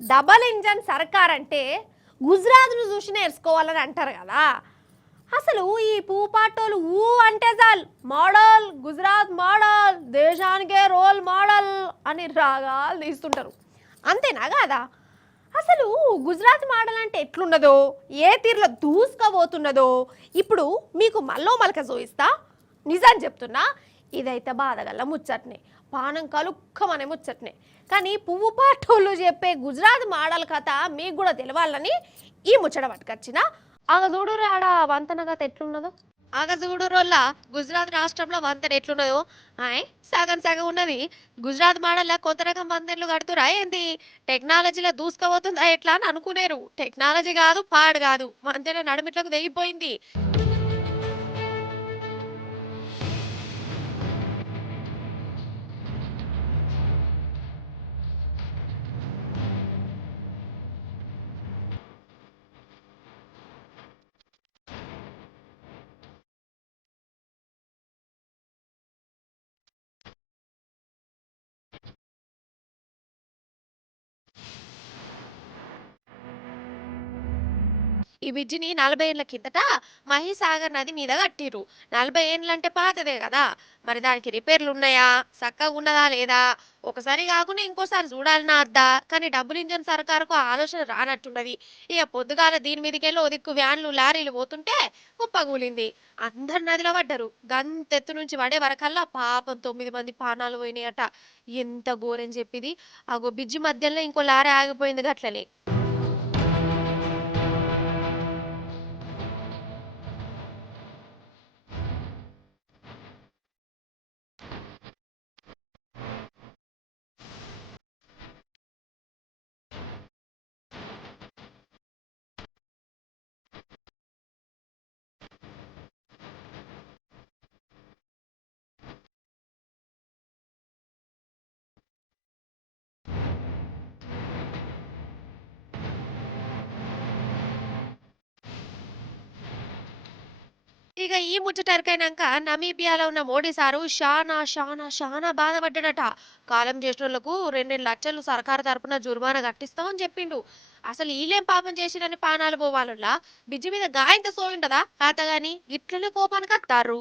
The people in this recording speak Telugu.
డబల్ ఇంజన్ సర్కార్ అంటే గుజరాత్ను చూసి నేర్చుకోవాలని అంటారు కదా. అసలు ఈ పూపాటోలు ఊ అంటే చాలు మోడల్ గుజరాత్ మోడల్ దేశానికే రోల్ మోడల్ అని రాగాలు తీస్తుంటారు. అంతేనా కాదా? అసలు గుజరాత్ మోడల్ అంటే ఎట్లున్నదో, ఏ తీరులో దూసుకపోతున్నదో ఇప్పుడు మీకు మల్లో మలక చూయిస్తా. నిజం చెప్తున్నా, ఇదైతే బాధగల్ల ముచ్చట్నే, పానం కలుక్కమనే ముచ్చట్నే. కానీ పువ్వు పాటోళ్ళు చెప్పే గుజరాత్ మోడల్ కథ మీకు కూడా తెలవాలని ఈ ముచ్చట పట్టుకొచ్చిన. ఆగ చూడురు ఆడ వంతెన కథ ఎట్లున్నదో. ఆగ చూడురోళ్ళ గుజరాత్ రాష్ట్రంలో వంతెన ఎట్లున్నదో. ఆయ్ సగం సగం ఉన్నది. గుజరాత్ మోడల్ కొత్త రకం వంతెనలు కడుతురా ఏంది? టెక్నాలజీలో దూసుకుపోతుందా ఎట్లా అని అనుకునేరు. టెక్నాలజీ కాదు పాడు కాదు, వంతెన నడుమిట్లకు తెగిపోయింది. ఈ బ్రిడ్జిని 40 ఏళ్ల కిందట మహీసాగర్ నది మీద కట్టిర్రు. 40 ఏండ్లంటే పాతదే కదా. మరి దానికి రిపేర్లు ఉన్నాయా, చక్కగా ఉన్నదా లేదా, ఒకసారి కాకుండా ఇంకోసారి చూడాలన్నా అద్దా. కానీ డబుల్ ఇంజన్ సర్కారుకు ఆ ఆలోచన రానట్టున్నది. ఇక పొద్దుగాల దీని మీదకెళ్ళి ఓ దిక్కు వ్యాన్లు లారీలు పోతుంటే కుప్పగూలింది. అందరు నదిలో పడ్డరు. గంతెత్తు నుంచి పడే వరకల్లా పాపం 9 మంది ప్రాణాలు పోయినాయట. ఎంత ఘోరం చెప్పిది. అగో బ్రిడ్జి మధ్యలో ఇంకో లారీ ఆగిపోయింది గట్లనే. ఇక ఈ ముచ్చట ఎరకైనాక నమీబియాలో ఉన్న మోడీ సారు షానా బాధపడ్డాడట. కాలం చేసినోళ్లకు 2 2 లక్షలు సర్కారు తరపున జుర్మానా కట్టిస్తామని చెప్పిండు. అసలు ఈలేం పాపం చేసిరని పానాలు పోవాలల్లా. బిజ్జి మీద గాయంత సోయుంటదా తాతగాని ఇట్లనే కోపానికి వస్తారు.